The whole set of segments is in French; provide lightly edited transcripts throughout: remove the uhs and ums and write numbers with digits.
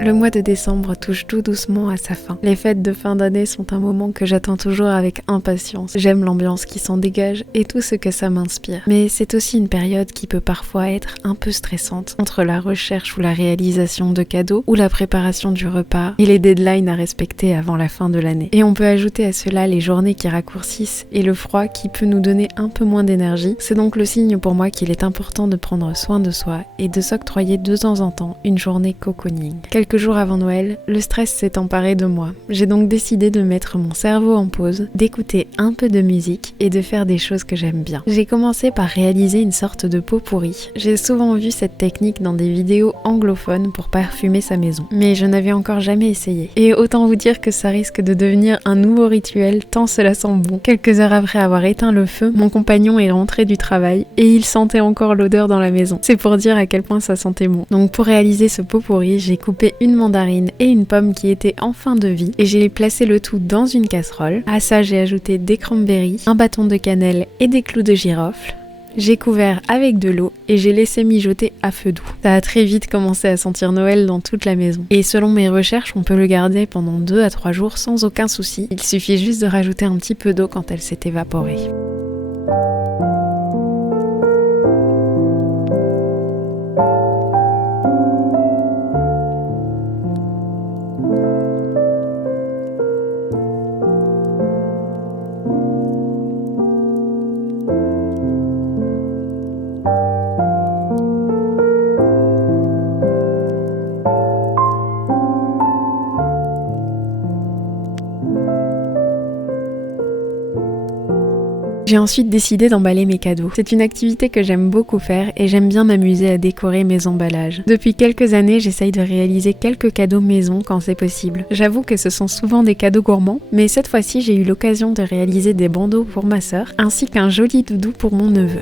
Le mois de décembre touche tout doucement à sa fin. Les fêtes de fin d'année sont un moment que j'attends toujours avec impatience. J'aime l'ambiance qui s'en dégage et tout ce que ça m'inspire. Mais c'est aussi une période qui peut parfois être un peu stressante, entre la recherche ou la réalisation de cadeaux, ou la préparation du repas, et les deadlines à respecter avant la fin de l'année. Et on peut ajouter à cela les journées qui raccourcissent et le froid qui peut nous donner un peu moins d'énergie. C'est donc le signe pour moi qu'il est important de prendre soin de soi et de s'octroyer de temps en temps une journée cocooning. Quelques jours avant Noël, le stress s'est emparé de moi. J'ai donc décidé de mettre mon cerveau en pause, d'écouter un peu de musique et de faire des choses que j'aime bien. J'ai commencé par réaliser une sorte de pot pourri. J'ai souvent vu cette technique dans des vidéos anglophones pour parfumer sa maison, mais je n'avais encore jamais essayé. Et autant vous dire que ça risque de devenir un nouveau rituel tant cela sent bon. Quelques heures après avoir éteint le feu, mon compagnon est rentré du travail et il sentait encore l'odeur dans la maison. C'est pour dire à quel point ça sentait bon. Donc pour réaliser ce pot pourri, j'ai coupé une mandarine et une pomme qui étaient en fin de vie et j'ai placé le tout dans une casserole. À ça, j'ai ajouté des cranberries, un bâton de cannelle et des clous de girofle. J'ai couvert avec de l'eau et j'ai laissé mijoter à feu doux. Ça a très vite commencé à sentir Noël dans toute la maison. Et selon mes recherches, on peut le garder pendant 2 à 3 jours sans aucun souci. Il suffit juste de rajouter un petit peu d'eau quand elle s'est évaporée. J'ai ensuite décidé d'emballer mes cadeaux. C'est une activité que j'aime beaucoup faire et j'aime bien m'amuser à décorer mes emballages. Depuis quelques années, j'essaye de réaliser quelques cadeaux maison quand c'est possible. J'avoue que ce sont souvent des cadeaux gourmands, mais cette fois-ci, j'ai eu l'occasion de réaliser des bandeaux pour ma sœur, ainsi qu'un joli doudou pour mon neveu.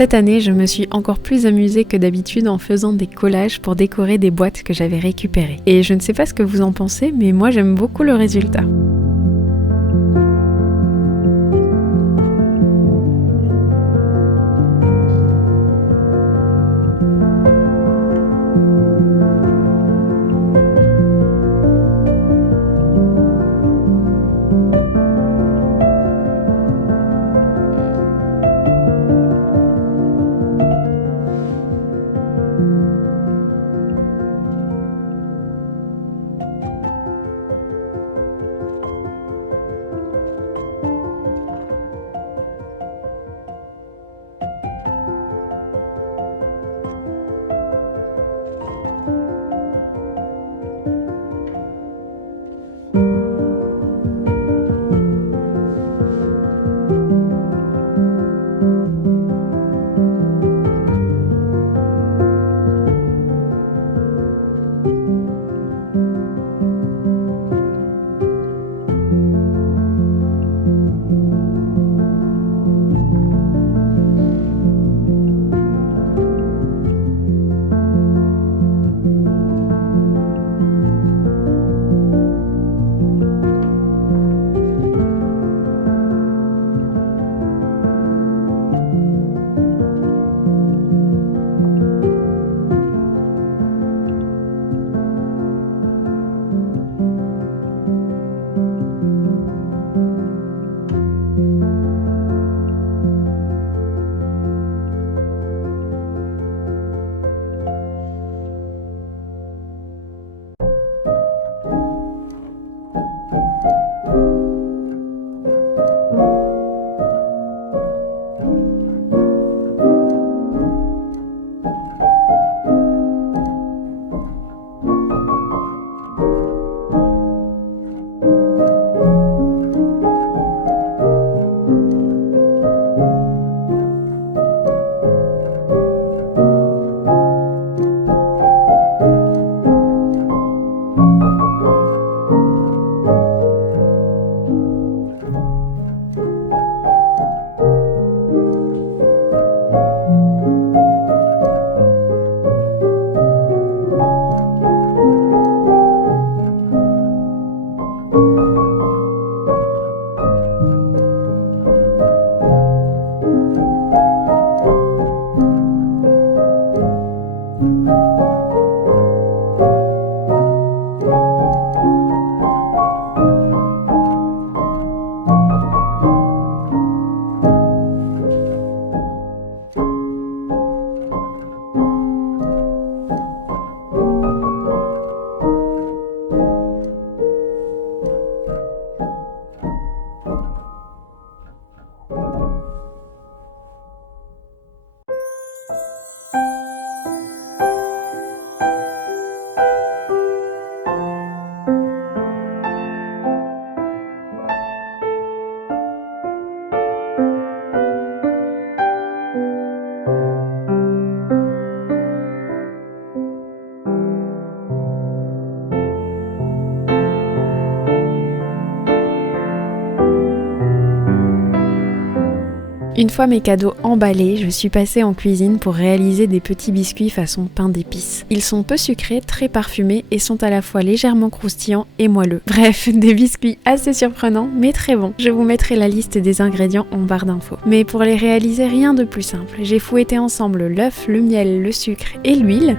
Cette année, je me suis encore plus amusée que d'habitude en faisant des collages pour décorer des boîtes que j'avais récupérées. Et je ne sais pas ce que vous en pensez, mais moi j'aime beaucoup le résultat. Une fois mes cadeaux emballés, je suis passée en cuisine pour réaliser des petits biscuits façon pain d'épices. Ils sont peu sucrés, très parfumés et sont à la fois légèrement croustillants et moelleux. Bref, des biscuits assez surprenants mais très bons. Je vous mettrai la liste des ingrédients en barre d'infos. Mais pour les réaliser, rien de plus simple. J'ai fouetté ensemble l'œuf, le miel, le sucre et l'huile.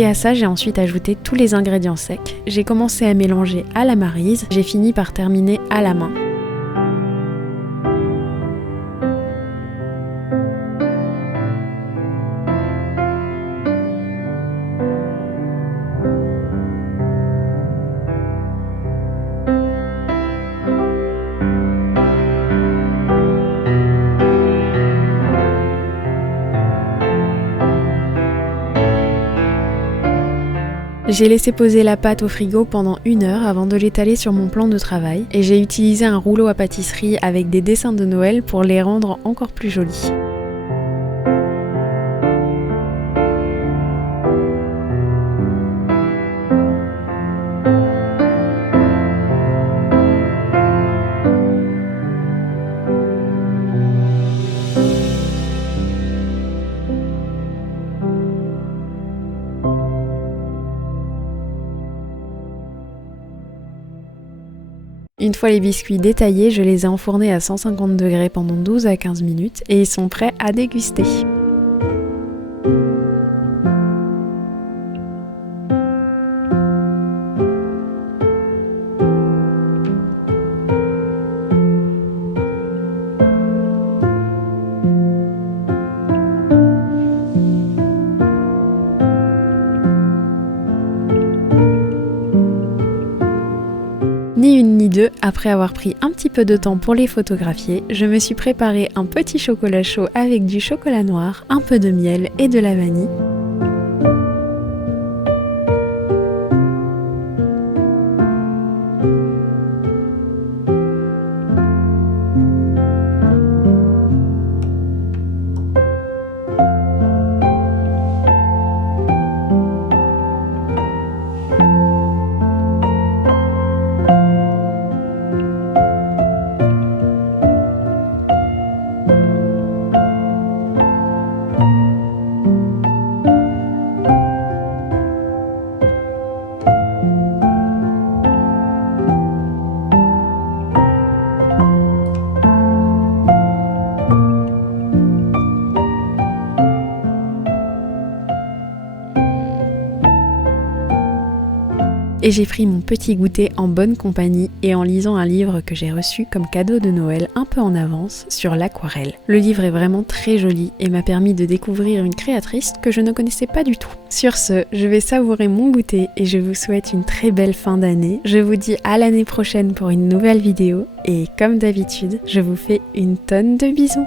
Et à ça, j'ai ensuite ajouté tous les ingrédients secs. J'ai commencé à mélanger à la maryse, j'ai fini par terminer à la main. J'ai laissé poser la pâte au frigo pendant 1 heure avant de l'étaler sur mon plan de travail et j'ai utilisé un rouleau à pâtisserie avec des dessins de Noël pour les rendre encore plus jolis. Une fois les biscuits détaillés, je les ai enfournés à 150 degrés pendant 12 à 15 minutes et ils sont prêts à déguster. Ni une ni deux, après avoir pris un petit peu de temps pour les photographier, je me suis préparé un petit chocolat chaud avec du chocolat noir, un peu de miel et de la vanille. Et j'ai pris mon petit goûter en bonne compagnie et en lisant un livre que j'ai reçu comme cadeau de Noël un peu en avance sur l'aquarelle. Le livre est vraiment très joli et m'a permis de découvrir une créatrice que je ne connaissais pas du tout. Sur ce, je vais savourer mon goûter et je vous souhaite une très belle fin d'année. Je vous dis à l'année prochaine pour une nouvelle vidéo et comme d'habitude, je vous fais une tonne de bisous.